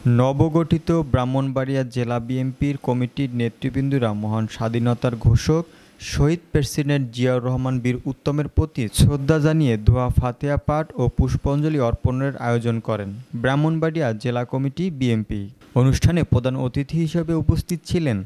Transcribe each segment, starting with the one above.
নবগঠিত ব্রাহ্মণবাড়িয়া জেলা বিএনপির কমিটির নেতৃবৃন্দরা মহান স্বাধীনতার ঘোষক শহীদ প্রেসিডেন্ট জিয়াউর রহমান বীর উত্তমের প্রতি শ্রদ্ধা জানিয়ে দোয়া ফাতিহা পাঠ ও পুষ্পাঞ্জলি অর্পণের আয়োজন করেন ব্রাহ্মণবাড়িয়া জেলা কমিটি বিএনপি। অনুষ্ঠানে প্রধান অতিথি হিসেবে উপস্থিত ছিলেন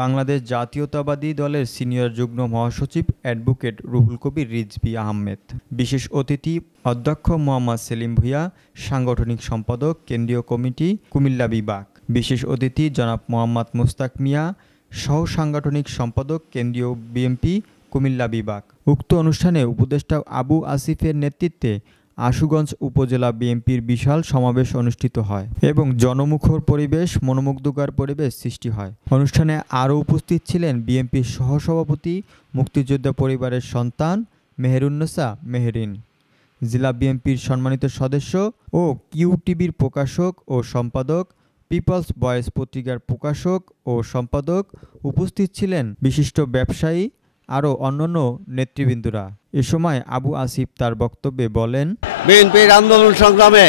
বাংলাদেশ জাতীয়তাবাদী দলের সিনিয়র যুগ্ম মহাসচিব অ্যাডভোকেট রুহুল কবির রিজভী আহমেদ, বিশেষ অতিথি অধ্যক্ষ মোহাম্মদ সেলিম ভূঁইয়া, সাংগঠনিক সম্পাদক কেন্দ্রীয় কমিটি কুমিল্লা বিভাগ, বিশেষ অতিথি জনাব মোহাম্মদ মুস্তাক মিয়া, সহ সাংগঠনিক সম্পাদক কেন্দ্রীয় বিএনপি কুমিল্লা বিভাগ। উক্ত অনুষ্ঠানে উপদেষ্টা আবু আসিফের নেতৃত্বে আশুগঞ্জ উপজেলা বিএনপির বিশাল সমাবেশ অনুষ্ঠিত হয় এবং জনমুখর পরিবেশ, মনোমুগ্ধকর পরিবেশ সৃষ্টি হয়। অনুষ্ঠানে আরও উপস্থিত ছিলেন বিএনপির সহসভাপতি, মুক্তিযোদ্ধা পরিবারের সন্তান মেহেরুন্নেসা মেহেরিন, জেলা বিএনপির সম্মানিত সদস্য ও কিউটিভির প্রকাশক ও সম্পাদক, পিপলস ভয়েস পত্রিকার প্রকাশক ও সম্পাদক। উপস্থিত ছিলেন বিশিষ্ট ব্যবসায়ী আরও অন্যান্য নেতৃবৃন্দরা। এ সময় আবু আসিফ তার বক্তব্যে বলেন, বিএনপির আন্দোলন সংগ্রামে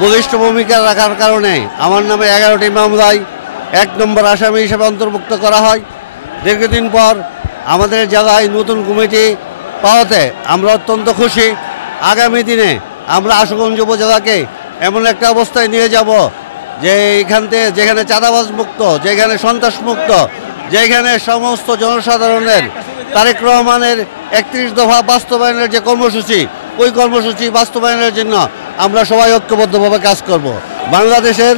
বলিষ্ঠ ভূমিকা রাখার কারণে আমার নামে 11টি মামলায় 1 নম্বর আসামি হিসেবে অন্তর্ভুক্ত করা হয়। দীর্ঘদিন পর আমাদের জেলায় নতুন কমিটি পাওয়াতে আমরা অত্যন্ত খুশি। আগামী দিনে আমরা আশুগঞ্জ উপজেলাকে এমন একটা অবস্থায় নিয়ে যাব যে যেখানে চাঁদাবাজ মুক্ত, যেখানে সন্ত্রাস মুক্ত, যেখানে সমস্ত জনসাধারণের তারেক রহমানের 31 দফা বাস্তবায়নের যে কর্মসূচি, ওই কর্মসূচি বাস্তবায়নের জন্য আমরা সবাই ঐক্যবদ্ধভাবে কাজ করব। বাংলাদেশের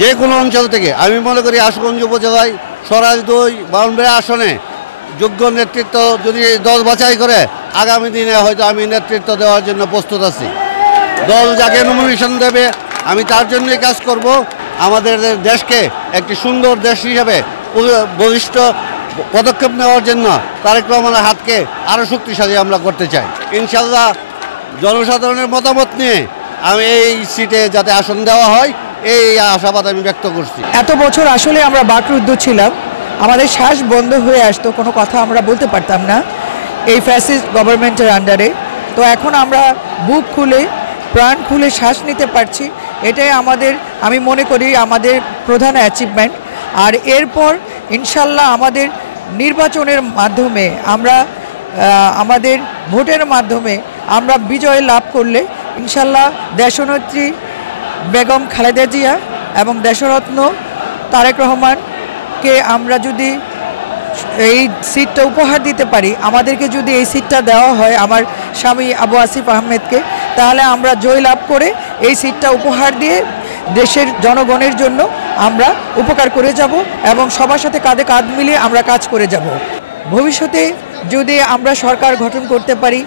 যে কোনো অঞ্চল থেকে আমি মনে করি আশুগঞ্জ উপজেলায় সরাজ 2 ব্রাহ্মণবাড়িয়া আসনে যোগ্য নেতৃত্ব যদি দল বাছাই করে আগামী দিনে হয়তো আমি নেতৃত্ব দেওয়ার জন্য প্রস্তুত আছি। দল যাকে নমিনেশন দেবে আমি তার জন্যই কাজ করব। আমাদের দেশকে একটি সুন্দর দেশ হিসাবে বলিষ্ঠ পদক্ষেপ নেওয়ার জন্য তারেক রহমানের হাতকে আরও শক্তিশালী আমরা করতে চাই। ইনশাল্লাহ জনসাধারণের মতামত নিয়ে আমি এই সিটে যাতে আসন দেওয়া হয় এই আশাবাদ আমি ব্যক্ত করছি। এত বছর আসলে আমরা বাকরুদ্ধ ছিলাম, আমাদের শ্বাস বন্ধ হয়ে আসতো, কোনো কথা আমরা বলতে পারতাম না এই ফ্যাসিস্ট গভর্নমেন্টের আন্ডারে। তো এখন আমরা বুক খুলে প্রাণ খুলে শ্বাস নিতে পারছি, এটাই আমি মনে করি আমাদের প্রধান অ্যাচিভমেন্ট। আর এরপর ইনশাল্লাহ আমাদের নির্বাচনের মাধ্যমে আমাদের ভোটের মাধ্যমে আমরা বিজয় লাভ করলে ইনশাল্লাহ দেশনেত্রী বেগম খালেদা জিয়া এবং দেশরত্ন তারেক রহমানকে আমরা যদি এই সিটটা উপহার দিতে পারি, আমাদেরকে যদি এই সিটটা দেওয়া হয় আমার স্বামী আবু আসিফ আহমেদকে, তাহলে আমরা জয় লাভ করে এই সিটটা উপহার দিয়ে দেশের জনগণের জন্য আমরা উপকার করে যাব এবং সবার সাথে কাঁধে কাঁধ মিলিয়ে আমরা কাজ করে যাব। ভবিষ্যতে যদি আমরা সরকার গঠন করতে পারি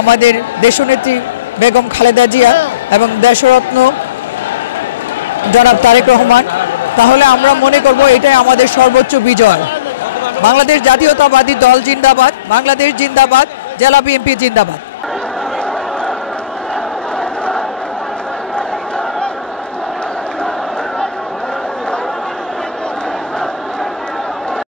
আমাদের দেশনেত্রী বেগম খালেদা জিয়া এবং দেশরত্ন জনাব তারেক রহমান, তাহলে আমরা মনে করব এটাই আমাদের সর্বোচ্চ বিজয়। বাংলাদেশ জাতীয়তাবাদী দল জিন্দাবাদ, বাংলাদেশ জিন্দাবাদ, জেলা বিএনপি জিন্দাবাদ।